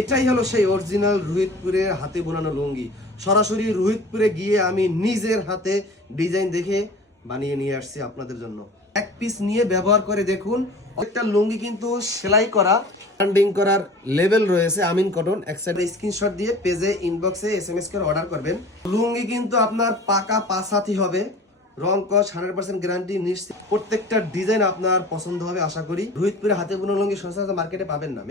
এটাই হলো সেই অরিজিনাল রোহিতপুরের হাতে বোনানো লুঙ্গি। সরাসরি রোহিতপুরে গিয়ে আমি নিজের হাতে ডিজাইন দেখে বানিয়ে নিয়ে আসছি আপনাদের জন্য। এক পিস নিয়ে ব্যবহার করে দেখুন একটা লুঙ্গি কিন্তু সেলাই করা ব্র্যান্ডিং করার লেভেল রয়েছে আমিন কটন এক সাইডে স্ক্রিনশট দিয়ে পেজে ইনবক্সে এস এম এস করে অর্ডার করবেন। লুঙ্গি কিন্তু আপনার পাকা পাসাতি হবে। রং কস হান্ড্রেড পার্সেন্ট গ্যারান্টি নিশ্চিত। প্রত্যেকটা ডিজাইন আপনার পছন্দ হবে, আশা করি। রোহিতপুরের হাতে বোনানো লুঙ্গি সচরাচর মার্কেটে পাবেন না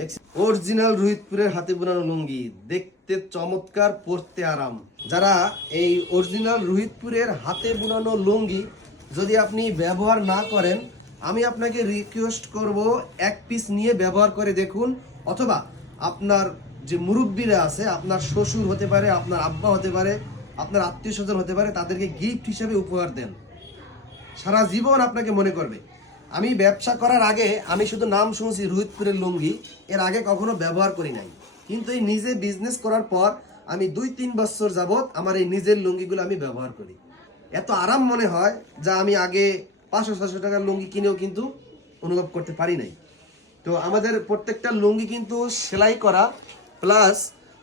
অরিজিনাল রোহিতপুরের হাতে বোনানো লুঙ্গি, দেখতে চমৎকার, পরতে আরাম। যারা এই অরিজিনাল রোহিতপুরের হাতে বোনানো লুঙ্গি যদি আপনি ব্যবহার না করেন, আমি আপনাকে রিকোয়েস্ট করব এক পিস নিয়ে ব্যবহার করে দেখুন, অথবা আপনার যে মুরব্বীরা আছে, আপনার শ্বশুর হতে পারে, আপনার আব্বা হতে পারে আপনার আত্মীয় স্বজন হতে পারে, তাদেরকে গিফট হিসেবে উপহার দেন। সারা জীবন আপনাকে মনে করবে। আমি ব্যবসা করার আগে আমি শুধু নাম শুনছি রোহিতপুরের লুঙ্গি, এর আগে কখনো ব্যবহার করি নাই। কিন্তু এই নিজে বিজনেস করার পর আমি দুই তিন বছর যাবৎ আমার এই নিজের লুঙ্গিগুলো আমি ব্যবহার করি। এত আরাম মনে হয় যা আমি আগে পাঁচশো ছশো টাকার লুঙ্গি কিনেও কিন্তু অনুভব করতে পারি নাই। তো আমাদের প্রত্যেকটা লুঙ্গি কিন্তু সেলাই করা প্লাস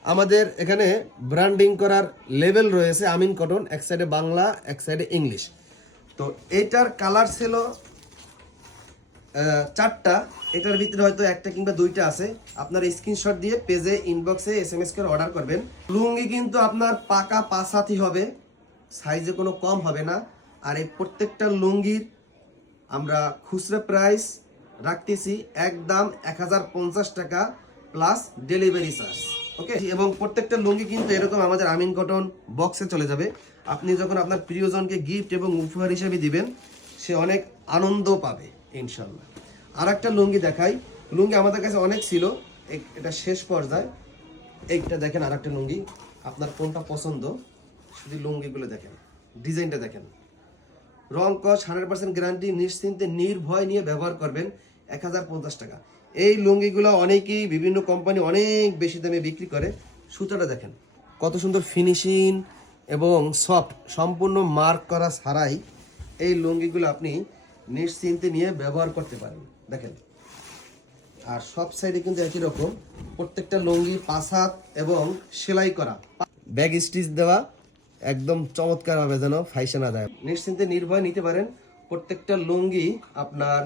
আমাদের এখানে ব্র্যান্ডিং করার লেভেল রয়েছে আমিন কটন এক সাইডে বাংলা, এক সাইডে ইংলিশ তো এটার কালার ছিল চারটা। এটার ভিতরে হয়তো একটা কিংবা দুইটা আছে। আপনার স্ক্রিনশট দিয়ে পেজে ইনবক্সে এস এম এস করে অর্ডার করবেন। লুঙ্গি কিন্তু আপনার পাকা পাঁচাতি হবে সাইজে কোনো কম হবে না। আর এই প্রত্যেকটা লুঙ্গির আমরা খুচরা প্রাইস রাখতেছি একদম এক হাজার পঞ্চাশ টাকা প্লাস ডেলিভারি চার্জ ওকে? এবং প্রত্যেকটা লুঙ্গি কিন্তু এরকম আমাদের আমিন কটন বক্সে চলে যাবে। আপনি যখন আপনার প্রিয়জনকে গিফট এবং উপহার হিসেবে দিবেন, সে অনেক আনন্দ পাবে ইনশাল্লাহ আর একটা লুঙ্গি দেখাই। লুঙ্গি আমাদের কাছে অনেক ছিল। এটা শেষ পর্যায়ে। এইটা দেখেন আর একটা লুঙ্গি। আপনার কোনটা পছন্দ? শুধু লুঙ্গিগুলো দেখেন। ডিজাইনটা দেখেন। রং কস হান্ড্রেড পার্সেন্ট গ্যারান্টি নিশ্চিন্তে, নির্ভয় নিয়ে ব্যবহার করবেন এক হাজার পঞ্চাশ টাকা। এই লুঙ্গিগুলো অনেকেই বিভিন্ন কোম্পানি অনেক বেশি দামে বিক্রি করে। সুতাটা দেখেন, কত সুন্দর ফিনিশিং এবং সফট সম্পূর্ণ মার্ক করা ছাড়াই এই লুঙ্গিগুলো আপনি নিশ্চিন্তে নিয়ে ব্যবহার করতে পারেন। দেখেন, আর সব সাইডে কিন্তু একই রকম, প্রত্যেকটা লুঙ্গি পাসাত এবং সেলাই করা। ব্যাগ স্টিচ দেওয়া, একদম চমৎকার হবে যেন ফাইসে দেয় নিশ্চিন্তে নির্ভয় নিতে পারেন, প্রত্যেকটা লুঙ্গি আপনার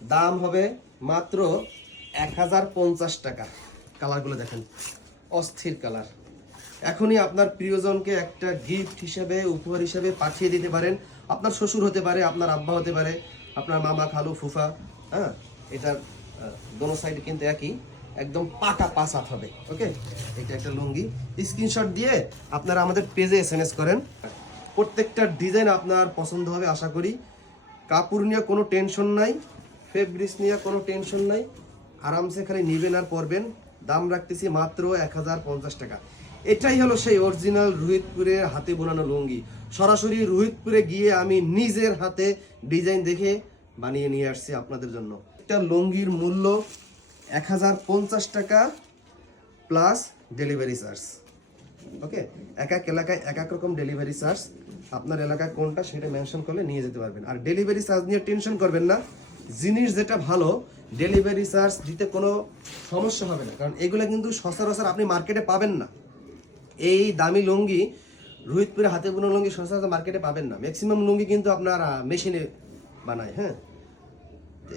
দাম হবে মাত্র এক হাজার পঞ্চাশ টাকা। কালারগুলো দেখেন, অস্থির কালার। এখনই আপনার প্রিয়জনকে একটা গিফট হিসেবে, উপহার হিসেবে পাঠিয়ে দিতে পারেন। আপনার শ্বশুর হতে পারে, আপনার আব্বা হতে পারে, আপনার মামা, খালু, ফুফা হ্যাঁ? এটার দোনো সাইড কিন্তু একই। একদম পাকা পাস আপ হবে ওকে এটা একটা লুঙ্গি। স্ক্রিনশট দিয়ে আপনারা আমাদের পেজে এস এম এস করেন। প্রত্যেকটা ডিজাইন আপনার পছন্দ হবে, আশা করি। কাপড় নিয়ে কোনো টেনশন নাই। ফেব্রিক্স নিয়ে কোনো টেনশন নাই। আরামসে খালি নিবেন আর পরবেন। দাম রাখতেছি মাত্র এক হাজার পঞ্চাশ টাকা। এটাই হলো সেই অরিজিনাল রোহিতপুরের হাতে বোনানো লুঙ্গি। সরাসরি রোহিতপুরে গিয়ে আমি নিজের হাতে ডিজাইন দেখে বানিয়ে নিয়ে আসছি আপনাদের জন্য। একটা লুঙ্গির মূল্য এক হাজার পঞ্চাশ টাকা প্লাস ডেলিভারি চার্জ ওকে এক এক এলাকায় এক এক রকম ডেলিভারি চার্জ আপনার এলাকায় কোনটা সেটা মেনশন করলে নিয়ে যেতে পারবেন। আর ডেলিভারি চার্জ নিয়ে টেনশন করবেন না। জিনিস যেটা ভালো ডেলিভারি চার্জ দিতে কোনো সমস্যা হবে না। কারণ এগুলো কিন্তু সচরাচর আপনি মার্কেটে পাবেন না। এই দামি লুঙ্গি, রোহিতপুরে হাতে বোনা লুঙ্গি সচরাচর মার্কেটে পাবেন না। ম্যাক্সিমাম লুঙ্গি কিন্তু আপনার মেশিনে বানায় হ্যাঁ?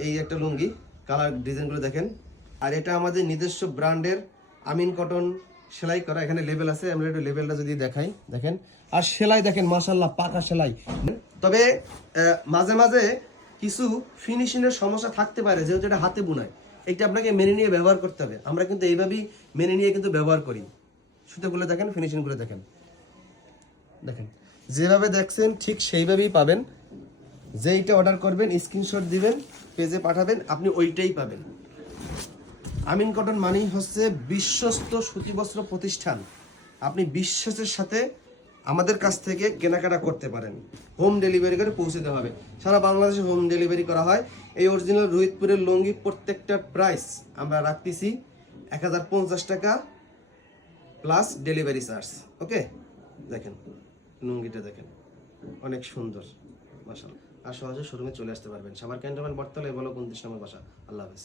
এই একটা লুঙ্গি কালার ডিজাইনগুলো দেখেন। আর এটা আমাদের নিজস্ব ব্র্যান্ডের আমিন কটন সেলাই করা, এখানে লেভেল আছে, আমরা একটু লেভেলটা যদি দেখাই, দেখেন। আর সেলাই দেখেন মাশাল্লাহ পাকা সেলাই। তবে মাঝে মাঝে কিছু ফিনিশিংয়ের সমস্যা থাকতে পারে, যেহেতু এটা হাতে বোনায়। এটা আপনাকে মেনে নিয়ে ব্যবহার করতে হবে। আমরা কিন্তু এইভাবেই মেনে নিয়ে কিন্তু ব্যবহার করি। সুতোগুলো দেখেন ফিনিশিং ফিনিশিংগুলো দেখেন। দেখেন, যেভাবে দেখছেন ঠিক সেইভাবেই পাবেন। যেইটা অর্ডার করবেন স্ক্রিনশট দিবেন পেজে পাঠাবেন, আপনি ওইটাই পাবেন। আমিন কটন মানেই হচ্ছে বিশ্বস্ত সুতিবস্ত্র প্রতিষ্ঠান। আপনি বিশ্বাসের সাথে আমাদের কাছ থেকে কেনাকাটা করতে পারেন। হোম ডেলিভারি করে পৌঁছে দেওয়া হবে। সারা বাংলাদেশে হোম ডেলিভারি করা হয়। এই অরিজিনাল রোহিতপুরের লুঙ্গি প্রত্যেকটার প্রাইস আমরা রাখতেছি এক হাজার পঞ্চাশ টাকা প্লাস ডেলিভারি চার্জ ওকে দেখেন, লুঙ্গিটা দেখেন। অনেক সুন্দর মাসাল আর সহজে শোরুমে চলে আসতে পারবেন। সাবার ক্যান্টনমেন্ট বলো কোন আমার বাসা। আল্লাহ হাফেজ।